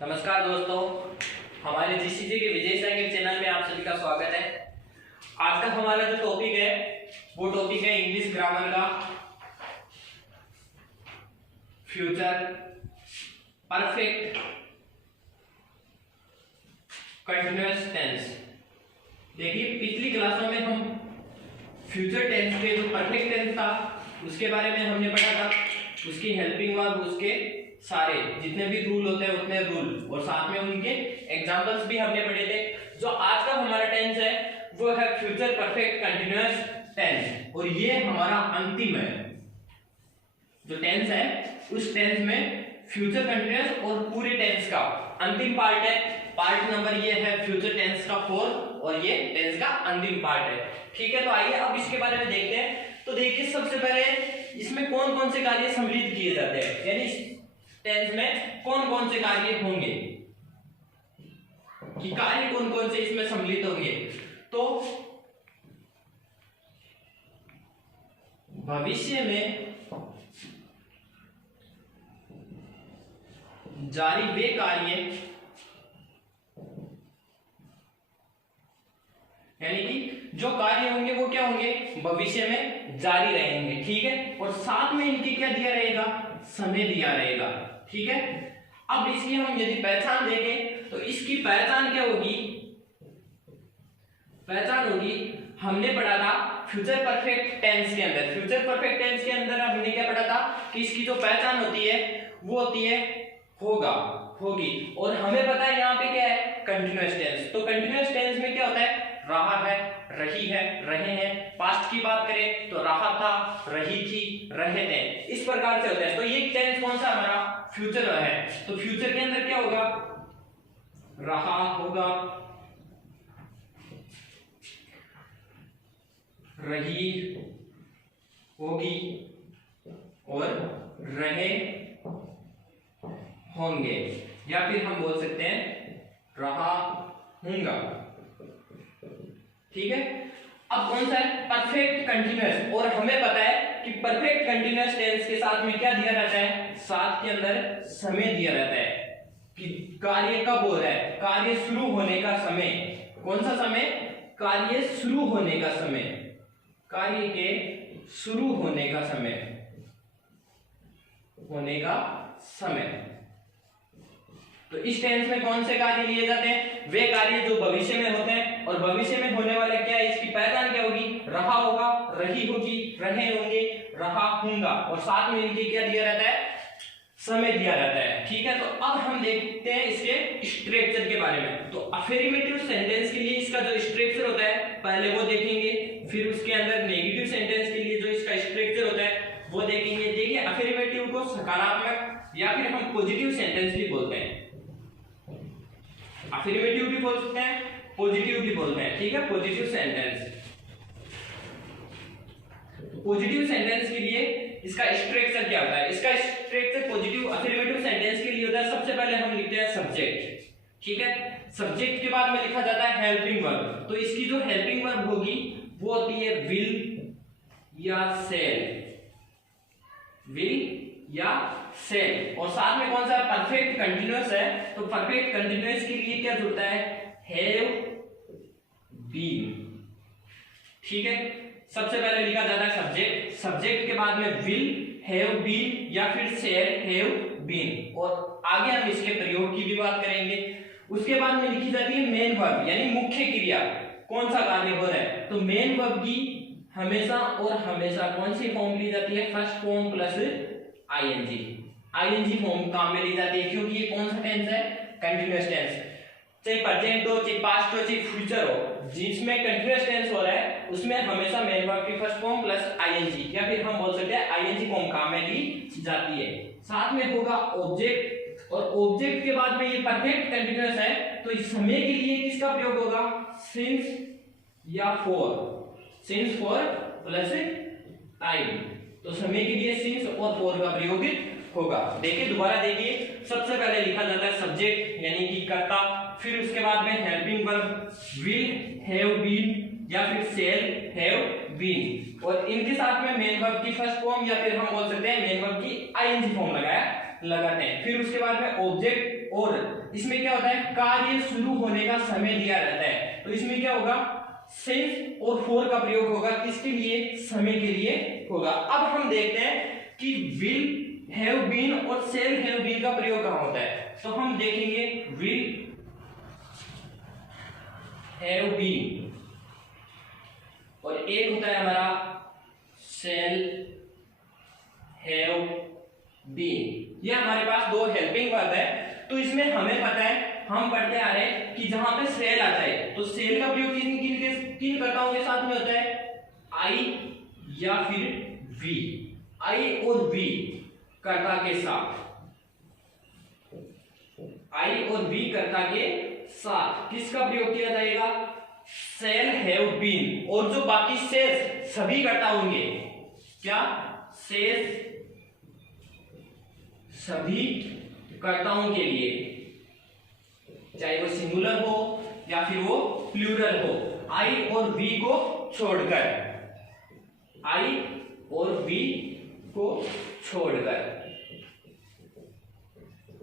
नमस्कार दोस्तों, हमारे जीसीजी के विजय साइकिल चैनल में आप सभी का स्वागत है। आज का हमारा जो टॉपिक है वो टॉपिक है इंग्लिश ग्रामर का फ्यूचर परफेक्ट कंटिन्यूअस टेंस। देखिए, पिछली क्लासों में हम फ्यूचर टेंस के जो परफेक्ट टेंस था उसके बारे में हमने पढ़ा था, उसकी हेल्पिंग वर्ब, उसके सारे जितने भी रूल होते हैं उतने रूल, और साथ में उनके एग्जांपल्स भी हमने पढ़े थे। जो आज का हमारा टेंस है वो है फ्यूचर परफेक्ट कंटिन्यूअस टेंस, और ये हमारा अंतिम है। जो टेंस है उस टेंस में फ्यूचर कंटिन्यूअस और पूरे टेंस का अंतिम पार्ट है। पार्ट नंबर ये है फ्यूचर टेंस का 4 और ये टेंस का अंतिम पार्ट है। ठीक है, तो आइए अब इसके बारे में देखते हैं। तो देखिए, सबसे पहले इसमें कौन कौन से कार्य सम्मिलित किए जाते हैं, यानी टेंस में कौन कौन से कार्य होंगे, कि कार्य कौन कौन से इसमें सम्मिलित होंगे। तो भविष्य में जारी वे कार्य, यानी कि जो कार्य होंगे वो क्या होंगे, भविष्य में जारी रहेंगे। ठीक है, और साथ में इनकी क्या दिया रहेगा, समय दिया रहेगा। ठीक है, अब इसकी हम यदि पहचान देखें तो इसकी पहचान क्या होगी, पहचान होगी, हमने पढ़ा था फ्यूचर परफेक्ट टेंस के अंदर। फ्यूचर परफेक्ट टेंस के अंदर हमने क्या पढ़ा था कि इसकी जो पहचान होती है वो होती है होगा, होगी, और हमें पता है यहाँ पे क्या है, कंटिन्यूअस टेंस। तो कंटिन्यूअस टेंस में क्या होता है, रहा है, रही है, रहे हैं। पास्ट की बात करें तो रहा था, रही थी, रहे थे, इस प्रकार से होता है। तो ये टेंस कौन सा हमारा, फ्यूचर है। तो फ्यूचर के अंदर क्या होगा, रहा होगा, रही होगी और रहे होंगे, या फिर हम बोल सकते हैं रहा हूंगा। ठीक है, अब कौन सा है, परफेक्ट कंटिन्यूअस, और हमें पता है कि परफेक्ट कंटिन्यूअस टेंस के साथ में क्या दिया रहता है, साथ के अंदर समय दिया रहता है कि कार्य कब हो रहा है, कार्य शुरू होने का समय। कौन सा समय, कार्य शुरू होने का समय, कार्य के शुरू होने का समय, होने का समय। तो इस टेंस में कौन से कार्य लिए जाते हैं, वे कार्य जो भविष्य में होते हैं, और भविष्य में होने वाले क्या है, इसकी पहचान क्या होगी, रहा होगा, रही होगी, रहे होंगे, रहा होगा, और साथ में इनके क्या दिया रहता है, समय दिया रहता है। ठीक है, तो अब हम देखते हैं इसके स्ट्रक्चर के बारे में। तो अफर्मेटिव सेंटेंस के लिए इसका जो स्ट्रक्चर होता है पहले वो देखेंगे, फिर उसके अंदर नेगेटिव सेंटेंस के लिए जो इसका स्ट्रक्चर होता है वो देखेंगे। देखिए, अफर्मेटिव को सकारात्मक या फिर हम पॉजिटिव सेंटेंस भी बोलते हैं, अफर्मेटिव भी बोल सकते हैं, पॉजिटिव भी बोलते हैं। ठीक है, पॉजिटिव सेंटेंस, पॉजिटिव सेंटेंस के लिए इसका स्ट्रक्चर क्या होता है, इसका स्ट्रक्चर पॉजिटिव अफर्मेटिव सेंटेंस के लिए होता है। सबसे पहले हम लिखते हैं सब्जेक्ट। ठीक है, सब्जेक्ट के बाद में लिखा जाता है हेल्पिंग वर्ब। तो इसकी जो हेल्पिंग वर्ब होगी वो होती है विल या सेल, विल या सेल, और साथ में कौन सा परफेक्ट कंटिन्यूअस है। तो परफेक्ट कंटिन्यूअस के लिए क्या जुड़ता है, हैव बीन। ठीक है, सबसे पहले लिखा जाता है सब्जेक्ट, सब्जेक्ट के बाद में विल, हैव बीन या फिर शेयर, हैव बीन, और आगे हम इसके प्रयोग की भी बात करेंगे। उसके बाद में लिखी जाती है मेन वर्ब, यानी मुख्य क्रिया, कौन सा कार्य हो रहा है। तो मेन वर्ब की हमेशा और हमेशा कौन सी फॉर्म ली जाती है, first form plus ING, ING form काम में ली जाती है, क्योंकि ये कौन सा टेंस है, कंटिन्यूअस टेंस। चाहे प्रेजेंट हो, चाहे पास्ट हो, चाहे फ्यूचर हो, जिसमें कंटिन्यूअस टेंस हो रहा है उसमें हमेशा मेन वर्ब की फर्स्ट फॉर्म प्लस आईएनजी, या फिर हम बोल सकते हैं आईएनजी फॉर्म काम में ली जाती है। साथ में होगा ऑब्जेक्ट, और ऑब्जेक्ट के बाद में ये परफेक्ट कंटिन्यूअस है तो इस समय के लिए किसका प्रयोग होगा, सिंस या for, since for plus time. तो समय के लिए सिंस और फॉर का प्रयोग होगा। देखिए, दोबारा देखिए, सबसे पहले लिखा जाता है सब्जेक्ट यानी कि कर्ता, फिर उसके बाद में helping verb will, have been या फिर शेल, हैव बीन, और इनके साथ में मेन वर्ब की फर्स्ट फॉर्म या फिर हम बोल सकते हैं मेन वर्ब की आईएनजी फॉर्म लगाया लगाते हैं। फिर उसके बाद में ऑब्जेक्ट, और इसमें क्या होता है, कार्य शुरू होने का समय दिया रहता है। तो इसमें क्या होगा, सिंस और फॉर का प्रयोग होगा, किसके लिए, समय के लिए होगा। अब हम देखते हैं कि विल हैव बीन और शैल हैव बीन का प्रयोग कहां होता है। तो हम देखेंगे विल हैव बीन और एक होता है हमारा शैल हैव बीन। ये हमारे पास दो हेल्पिंग वर्ब है। तो इसमें हमें पता है, हम पढ़ते आ रहे हैं कि जहां पे सेल आता है तो सेल का प्रयोग किन कर्ताओं के साथ में होता है, आई या फिर वी। आई और वी कर्ता के साथ, आई और वी कर्ता के साथ किसका प्रयोग किया जाएगा, सेल हैव बीन। और जो बाकी शेष सभी कर्ता होंगे, क्या, शेष सभी कर्ताओं के लिए, चाहे वो सिंगुलर हो या फिर वो प्लूरल हो, आई और वी को छोड़कर, आई और वी को छोड़कर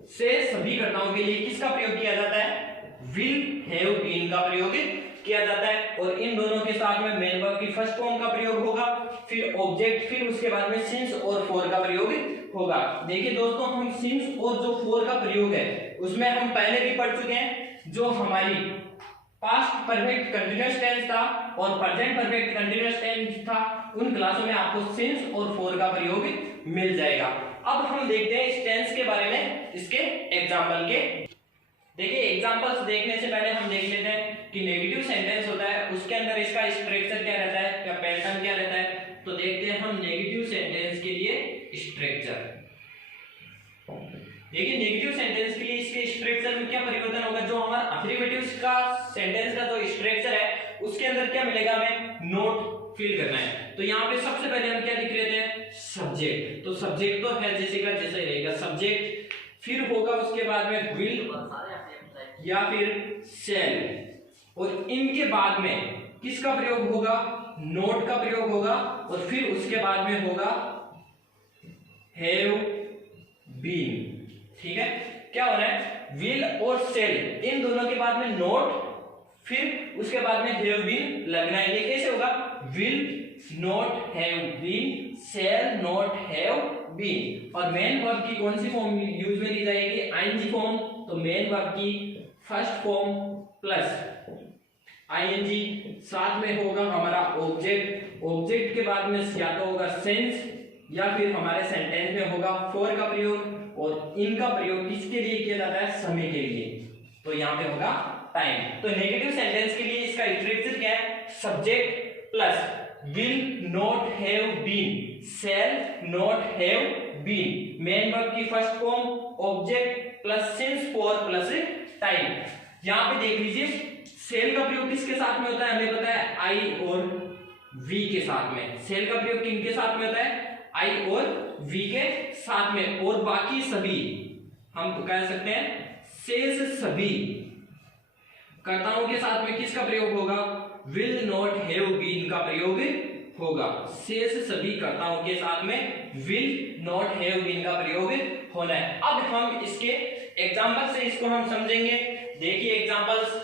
से सभी कर्ताओं के लिए किसका प्रयोग किया जाता है, विल हैव बीन का प्रयोग किया जाता है। और इन दोनों के साथ में मेन वर्ब की फर्स्ट फॉर्म का प्रयोग होगा, फिर ऑब्जेक्ट, फिर उसके बाद में सिंस और फॉर का प्रयोग होगा। देखिए दोस्तों, हम सिंस और जो फॉर का प्रयोग है उसमें हम पहले भी पढ़ चुके हैं। जो हमारी पास्ट परफेक्ट कंटीन्यूअस टेंस था और प्रेजेंट परफेक्ट कंटीन्यूअस टेंस था, उन क्लासों में आपको सिंस और फॉर का प्रयोग मिल जाएगा। अब हम देखते हैं इस टेंस के बारे में, इसके एग्जाम्पल के। देखिए एग्जाम्पल्स देखने से पहले हम देख लेते हैं कि नेगेटिव सेंटेंस होता है, उसके अंदर इसका स्ट्रक्चर क्या रहता है, क्या पैटर्न क्या रहता है। तो देखते हैं हम नेगेटिव सेंटेंस के लिए स्ट्रक्चर। देखिए नेगेटिव सेंटेंस के लिए इसके स्ट्रक्चर में क्या परिवर्तन होगा। जो हमारा अफर्मेटिव का सेंटेंस का जो स्ट्रक्चर है उसके अंदर क्या मिलेगा, हमें नोट फिल करना है। तो यहाँ पे सबसे पहले हम क्या लिख लेते हैं, सब्जेक्ट। तो सब्जेक्ट तो है जैसे का जैसे ही रहेगा सब्जेक्ट, फिर होगा उसके बाद में विल या फिर शैल, और इनके बाद में किसका प्रयोग होगा, नोट का प्रयोग होगा, और फिर उसके बाद में होगा हैव बीन। ठीक है, क्या हो रहा है, विल और शैल, इन दोनों के बाद में नोट, फिर उसके बाद में हैव बीन लगना है। ये कैसे होगा, will not have been, shall not have been. और मेन वर्ब की कौन सी फॉर्म यूज में ली जाएगी, आईएनजी फॉर्म। तो मेन वर्ब की फर्स्ट फॉर्म प्लस आईएनजी, साथ में होगा हमारा ऑब्जेक्ट। ऑब्जेक्ट के बाद में या तो होगा सेंस या फिर हमारे सेंटेंस में होगा फॉर का प्रयोग, और इनका प्रयोग किसके लिए किया जाता है, समय के लिए। तो यहाँ पे होगा टाइम। तो नेगेटिव सेंटेंस के लिए इसका स्ट्रक्चर क्या है, subject plus will not have been, shall not have been, main verb की first form object plus since for plus time. यहां पे देख लीजिए सेल का प्रयोग किसके साथ में होता है, हमें पता है आई और वी के साथ में। सेल का प्रयोग किनके साथ में होता है, आई और वी के साथ में, और बाकी सभी हम कह सकते हैं शेष सभी कर्ताओं के साथ में किसका प्रयोग होगा, विल नॉट हैव बीन का प्रयोग होगा। शेष सभी कर्ताओं के साथ में विल नॉट हैव बीन का प्रयोग होना है। अब हम इसके एग्जांपल से इसको हम समझेंगे। देखिए एग्जांपल्स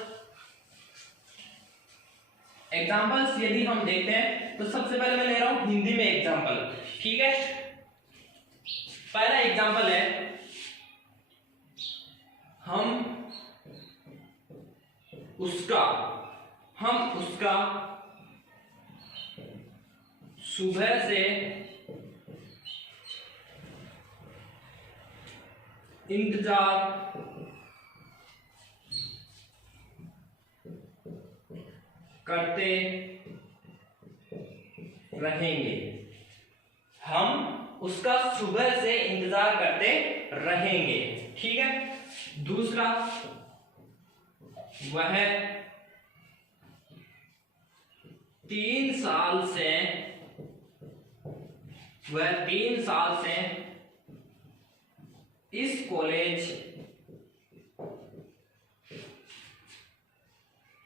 यदि हम देखते हैं तो सबसे पहले मैं ले रहा हूं हिंदी में एग्जांपल। ठीक है, पहला एग्जांपल है, हम उसका सुबह से इंतजार करते रहेंगे। हम उसका सुबह से इंतजार करते रहेंगे। ठीक है, दूसरा, वह 3 साल से इस कॉलेज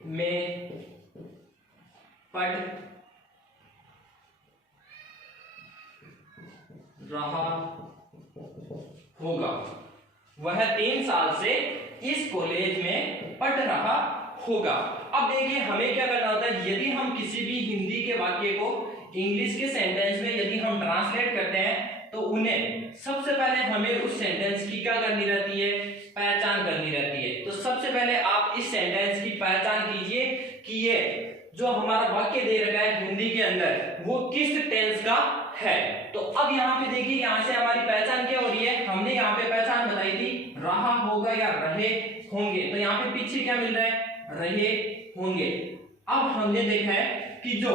में पढ़ रहा होगा, वह 3 साल से इस कॉलेज में पढ़ रहा होगा। अब देखिए हमें क्या करना होता है, यदि हम किसी भी हिंदी के वाक्य को इंग्लिश के सेंटेंस में यदि हम ट्रांसलेट करते हैं तो उन्हें सबसे पहले हमें उस सेंटेंस की क्या करनी रहती है, पहचान करनी रहती है। तो सबसे पहले आप इस सेंटेंस की पहचान कीजिए कि ये जो हमारा वाक्य दे रखा है हिंदी के अंदर वो किस टेंस का है। तो अब यहाँ पे देखिए, यहाँ से हमारी पहचान क्या हो रही है, हमने यहाँ पे पहचान बताई थी रहा होगा या रहे होंगे, तो यहाँ पे पीछे क्या मिल रहा है, रहे होंगे। अब हमने देखा है कि जो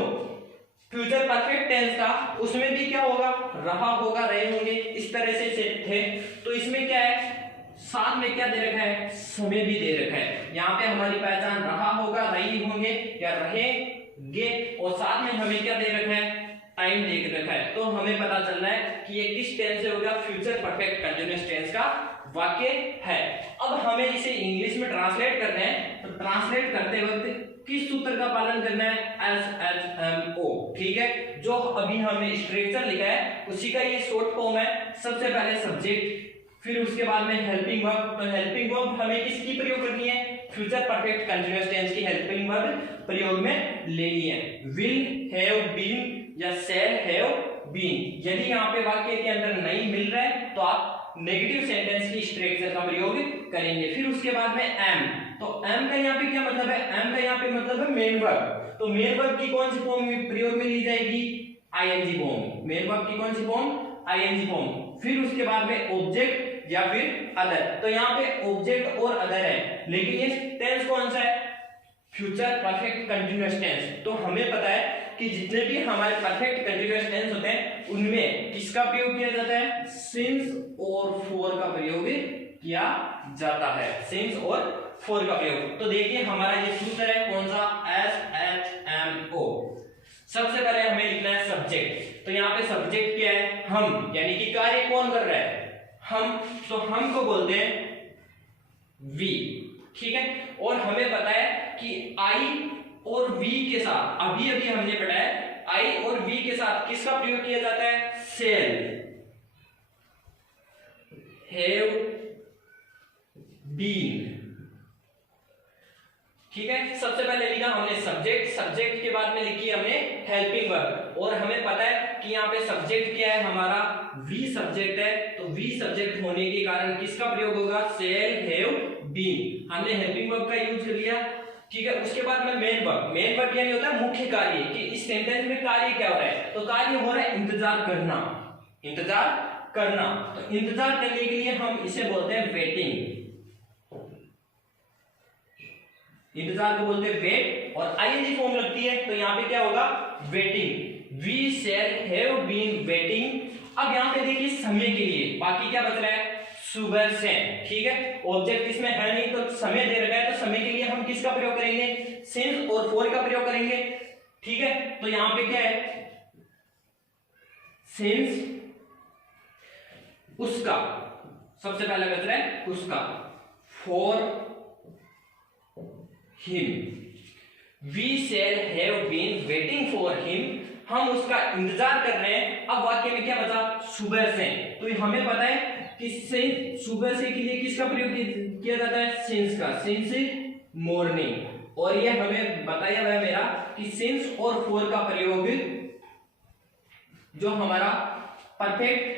फ्यूचर परफेक्ट टेंस था उसमें भी क्या होगा, रहा होगा रहे होंगे, इस तरह से थे। तो इसमें क्या है, साथ में क्या दे रखा है, समय भी दे रखा है। यहाँ पे हमारी पहचान रहा होगा, रही होंगे या रहेंगे, और साथ में हमें क्या दे रखा है, टाइम दे रखा है। तो हमें पता चल रहा है कि ये किस टेंस से होगा, फ्यूचर परफेक्ट कंटीन्यूअस टेंस का वाक्य है। अब हमें इसे इंग्लिश में ट्रांसलेट करना है, तो ट्रांसलेट करते वक्त किस सूत्र का पालन करना है, SHMO, ठीक है। जो अभी हमने स्ट्रक्चर लिखा है उसी का ये शॉर्ट फॉर्म है। सबसे पहले सब्जेक्ट, फिर उसके बाद में हेल्पिंग वर्ब। तो हेल्पिंग वर्ब हमें किसकी प्रयोग करनी है, फ्यूचर परफेक्ट कंटीन्यूअस टेंस की हेल्पिंग वर्ब प्रयोग में लेनी है, विल हैव बीन या शैल हैव बीन। यदि यहाँ पे वाक्य के अंदर नहीं मिल रहा है तो आप नेगेटिव सेंटेंस की स्ट्रक्चर का प्रयोग करेंगे। फिर उसके बाद में एम, तो एम का यहाँ पे क्या मतलब है, एम का यहाँ पे मतलब है मेन वर्ब। तो मेन वर्ब की कौन सी फॉर्म प्रयोग में ली जाएगी, आईएनजी फॉर्म। मेन वर्ब की कौन सी फॉर्म, आईएनजी फॉर्म। फिर उसके बाद में ऑब्जेक्ट या फिर अदर। तो यहाँ पे ऑब्जेक्ट और अदर है, लेकिन ये टेंस कौन सा है, फ्यूचर परफेक्ट कंटीन्यूअस टेंस। तो हमें पता है कि जितने भी हमारे परफेक्ट कंटीन्यूअस टेंस होते हैं उनमें किसका प्रयोग किया जाता है, सिंस और फॉर का प्रयोग किया जाता है, सिंस और फॉर का प्रयोग। तो देखिए हमारा ये सूत्र है कौन सा, SHMO। सबसे पहले हमें लिखना है सब्जेक्ट। तो यहाँ पे सब्जेक्ट क्या है, हम, यानी कि कार्य कौन कर रहा है, हम। तो हम को बोलते हैं वी, ठीक है। और हमें पता है कि आई और वी के साथ, अभी अभी हमने पढ़ा है आई और वी के साथ किसका प्रयोग किया जाता है, सेल, हैव बीन, ठीक है। सबसे पहले लिखा हमने सब्जेक्ट, सब्जेक्ट के बाद में लिखी हमने हेल्पिंग वर्ब। और हमें पता है कि यहाँ पे सब्जेक्ट क्या है हमारा, वी सब्जेक्ट है। तो वी सब्जेक्ट होने के कारण किसका प्रयोग होगा, सेल हैव बीन। हमने हेल्पिंग वर्ब का यूज कर लिया, ठीक है। उसके बाद में मेन वर्ब, मेन वर्ब यानी होता है मुख्य कार्य, कि इस सेंटेंस में कार्य क्या हो रहा है, तो कार्य हो रहा है इंतजार करना, इंतजार करना। तो इंतजार करने के लिए हम इसे बोलते हैं वेटिंग, इंतजार को बोलते हैं वेट, और आईएनजी फॉर्म लगती है तो यहाँ पे क्या होगा, waiting, we shall have been waiting. अब यहाँ पे देखिए समय के लिए, बाकी क्या बच रहा है, सुबह से, ठीक है। ऑब्जेक्ट इसमें है नहीं तो समय दे रखा है, तो समय के लिए हम किसका प्रयोग करेंगे, सिंस और फॉर का प्रयोग करेंगे, ठीक है। तो यहाँ पे क्या है, सिंस उसका, सबसे पहले बच रहा है उसका, for him, we shall have been waiting for him, हम उसका इंतजार कर रहे हैं। अब वाक्य में क्या बचा, सुबह से। तो हमें पता है कि सुबह से के लिए किसका प्रयोग किया जाता है, सिंस का, सिंस मॉर्निंग। और ये हमें बताया हुआ है मेरा कि सिंस और फॉर का प्रयोग जो हमारा परफेक्ट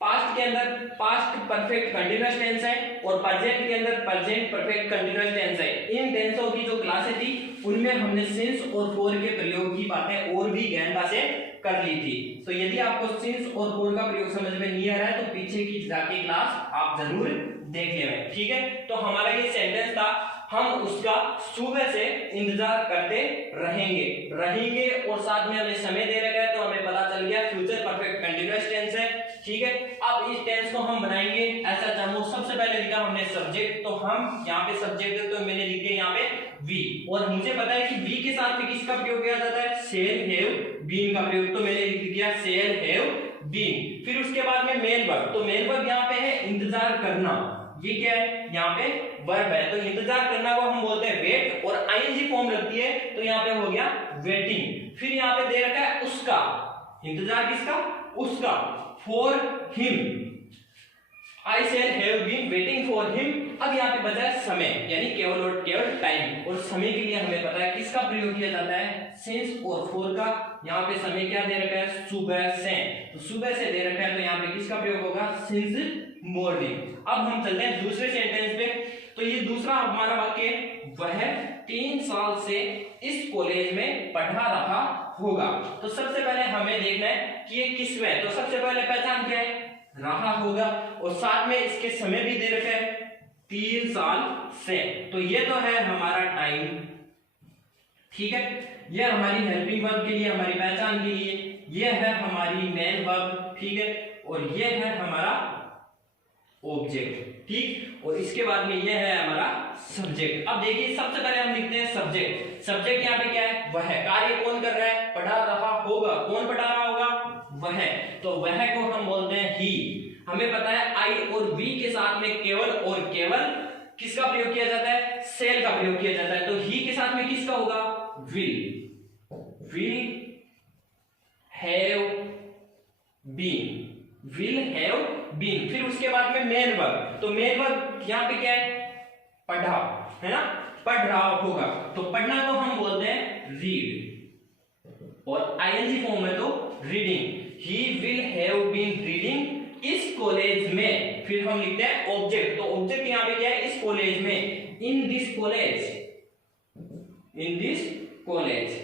पास्ट के अंदर पास्ट परफेक्ट कंटीन्यूअस टेंस है और प्रेजेंट के अंदर प्रेजेंट परफेक्ट कंटीन्यूअस टेंस है। इन टेंसों की जो क्लासें थी उनमें हमने सिंस और फॉर के प्रयोग की बातें और भी गहनता से कर ली थी। तो यदि आपको सिंस और फॉर का प्रयोग समझ में नहीं आ रहा है तो पीछे की जाके क्लास आप जरूर देख लें, ठीक है। तो हमारा ये सेंटेंस था, हम उसका सुबह से इंतजार करते रहेंगे और साथ में हमें समय दे रखा है तो हमें पता चल गया फ्यूचर परफेक्ट कंटीन्यूअस टेंस है, ठीक है। अब इस टेंस को हम बनाएंगे ऐसा चाहो। सबसे पहले लिखा हमने सब्जेक्ट, तो हम यहाँ पे सब्जेक्ट है तो मैंने लिखे यहाँ पे वी, और मुझे पता है कि वी के साथ में किसका प्रयोग किया जाता है, शेल हैव बीन का प्रयोग, तो मैंने लिख दिया शेल हैव बीन। फिर उसके बाद में मेन वर्ब, तो मेन वर्ब यहाँ पे है इंतजार करना, ये क्या है, यहाँ पे वर्ब है। तो इंतजार करना को हम बोलते हैं वेट, और आईएनजी फॉर्म लगती है तो यहाँ पे हो गया वेटिंग। फिर यहाँ पे दे रखा है उसका, इंतजार किसका, उसका, for him, I shall have been waiting for him. अब यहाँ पे बचा है समय, यानी केवल और केवल टाइम। और समय के लिए हमें पता है किसका प्रयोग किया जाता है, सिंस और फॉर का। यहाँ पे समय क्या दे रखा है, सुबह से, तो सुबह से दे रखा है, तो यहाँ पे किसका प्रयोग होगा, सिंस मॉर्निंग। अब हम चलते हैं दूसरे सेंटेंस पे। तो ये दूसरा हमारा वाक्य, वह 3 साल से इस कॉलेज में पढ़ा रहा होगा। तो सबसे पहले हमें देखना है कि ये किस में, तो सबसे पहले पहचान क्या है, रहा होगा, और साथ में इसके समय भी दे रखा है 3 साल से। तो ये तो है हमारा टाइम, ठीक है, ये हमारी हेल्पिंग वर्ब के लिए, हमारी पहचान के लिए, ये है हमारी मेन वर्ब, ठीक है, और ये है हमारा ऑब्जेक्ट, ठीक। और इसके बाद में ये है हमारा सब्जेक्ट। अब देखिए सबसे पहले हम लिखते हैं सब्जेक्ट। सब्जेक्ट यहाँ पे क्या है, वह। कार्य कौन कर रहा है, पढ़ा रहा होगा। कौन पढ़ा रहा होगा, वह। तो वह को हम बोलते हैं ही। हमें पता है आई और वी के साथ में केवल और केवल किसका प्रयोग किया जाता है, सेल का प्रयोग किया जाता है। तो ही के साथ में किसका होगा, will. Will have been, will have been. फिर उसके बाद में मेन वर्ब। तो मेन वर्ब यहाँ पे क्या है, पढ़ा, है ना, पढ़ रहा होगा। तो पढ़ना को हम बोलते हैं रीड, और आईएनजी फॉर्म में तो reading. He will have been reading इस कॉलेज में। फिर हम लिखते हैं ऑब्जेक्ट। तो ऑब्जेक्ट यहाँ पे क्या है, इस कॉलेज में, in this college, in this college,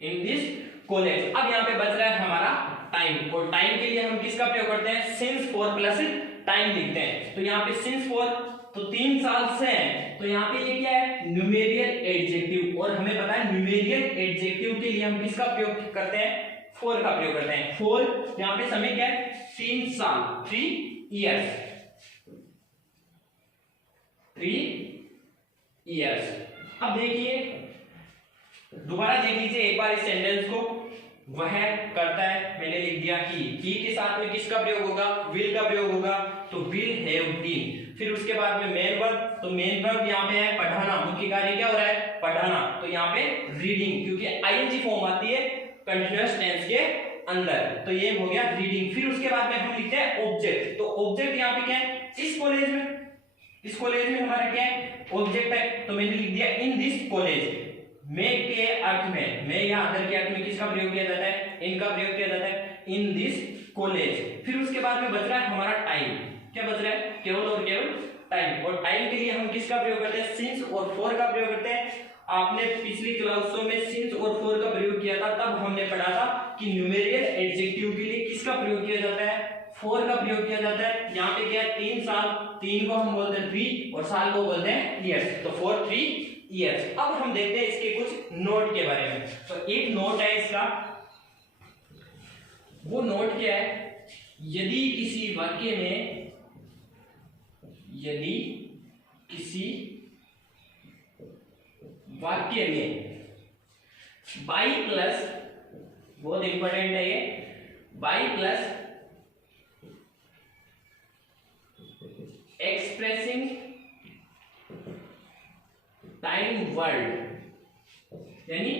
in this college. अब यहाँ पे बच रहा है हमारा टाइम, और टाइम के लिए हम किसका प्रयोग करते हैं, सिंस फॉर प्लस टाइम लिखते हैं। तो यहाँ पे सिंस फॉर, तो 3 साल से है, तो यहाँ पे ये क्या है, न्यूमेरियल एडजेक्टिव। और हमें पता है न्यूमेरियल एडजेक्टिव के लिए हम किसका प्रयोग करते हैं, फॉर का प्रयोग करते हैं। फॉर यहाँ पे समय क्या है, 3 साल, 3 इयर्स, 3 इयर्स। अब देखिए, दोबारा देख लीजिए एक बार इस सेंटेंस को। वह करता है, मैंने लिख दिया ही के साथ में किसका प्रयोग होगा, विल का प्रयोग होगा। तो विल हैव बीन। फिर उसके बाद में मेन वर्ब। तो मेन वर्ब यहाँ पे है पढ़ाना, मुख्य कार्य क्या हो रहा है, पढ़ाना। तो यहाँ पे रीडिंग, क्योंकि आईएनजी फॉर्म आती है कंटीन्यूअस टेंस के अंदर, तो ये हो गया रीडिंग। फिर उसके बाद में हम लिखते हैं ऑब्जेक्ट। तो ऑब्जेक्ट यहाँ पे क्या है, इस कॉलेज में, इस कॉलेज में हमारा क्या है, ऑब्जेक्ट है। तो मैंने लिख दिया इन दिस कॉलेज। में के अर्थ में, में या अदर के अर्थ में किसका प्रयोग किया जाता है, इनका प्रयोग किया जाता है, इन दिस कॉलेज। फिर उसके बाद में बच रहा है हमारा टाइम। क्या बच रहा है, केवल और केवल टाइम। और टाइम के लिए हम किसका प्रयोग करते हैं, सिंस और फॉर का प्रयोग करते हैं। आपने पिछली क्लासों में सिंस और फॉर का प्रयोग किया था, तब हमने पढ़ा था कि न्यूमेरियल एडजेक्टिव के लिए किसका प्रयोग किया जाता है, फॉर का प्रयोग किया जाता है। यहाँ पे क्या है, 3 साल, 3 को हम बोलते हैं 3 और साल को बोलते हैं ईयर्स। तो फॉर 3 ईयर्स। अब हम देखते हैं इसके कुछ नोट के बारे में। तो एक नोट है इसका, वो नोट क्या है, यदि किसी वाक्य में, यदि किसी वाक्य में बाई प्लस, बहुत इंपॉर्टेंट है ये, by plus expressing time word, यानी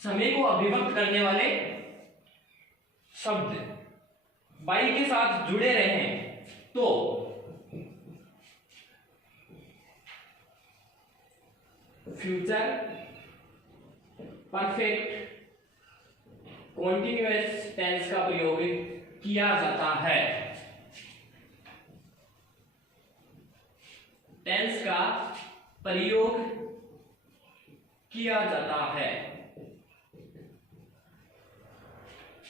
समय को अभिव्यक्त करने वाले शब्द बाई के साथ जुड़े रहे हैं, तो फ्यूचर परफेक्ट कॉन्टिन्यूअस टेंस का प्रयोग किया जाता है। टेंस का प्रयोग किया जाता है।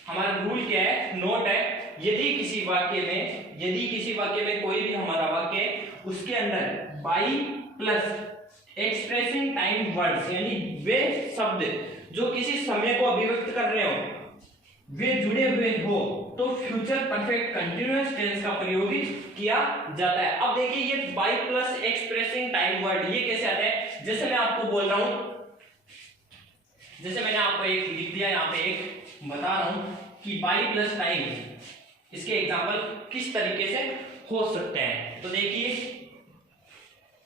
हमारा रूल क्या है, नोट है, यदि किसी वाक्य में, यदि किसी वाक्य में कोई भी हमारा वाक्य, उसके अंदर by plus expressing time words, यानी वे शब्द जो किसी समय को अभिव्यक्त कर रहे हो, वे जुड़े हुए हो, तो फ्यूचर परफेक्ट कंटीन्यूअस टेंस का प्रयोग किया जाता है। अब देखिए ये by plus expressing time word, ये कैसे आता है, जैसे मैं आपको बोल रहा हूं, जैसे मैंने आपको एक लिख दिया, यहाँ पे एक बता रहा हूं कि बाई प्लस टाइम, इसके एग्जांपल किस तरीके से हो सकते हैं। तो देखिए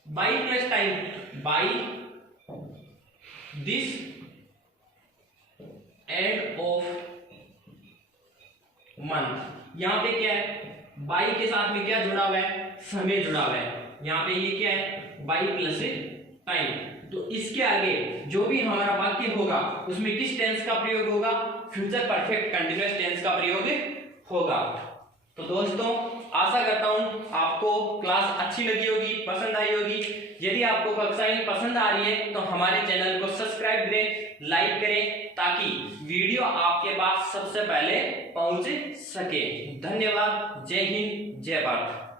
by plus time, by this end of month, यहां पे क्या है, बाई के साथ में क्या जुड़ा हुआ है, समय जुड़ा हुआ है। यहाँ पे ये क्या है, बाई प्लस टाइम। तो इसके आगे जो भी हमारा वाक्य होगा उसमें किस टेंस का प्रयोग होगा, फ्यूचर परफेक्ट कंटीन्यूअस टेंस का प्रयोग होगा। तो दोस्तों आशा करता हूं आपको क्लास अच्छी लगी होगी, पसंद आई होगी। यदि आपको कक्षाएं पसंद आ रही है तो हमारे चैनल को सब्सक्राइब करें, लाइक करें, ताकि वीडियो आपके पास सबसे पहले पहुंच सके। धन्यवाद। जय हिंद, जय भारत।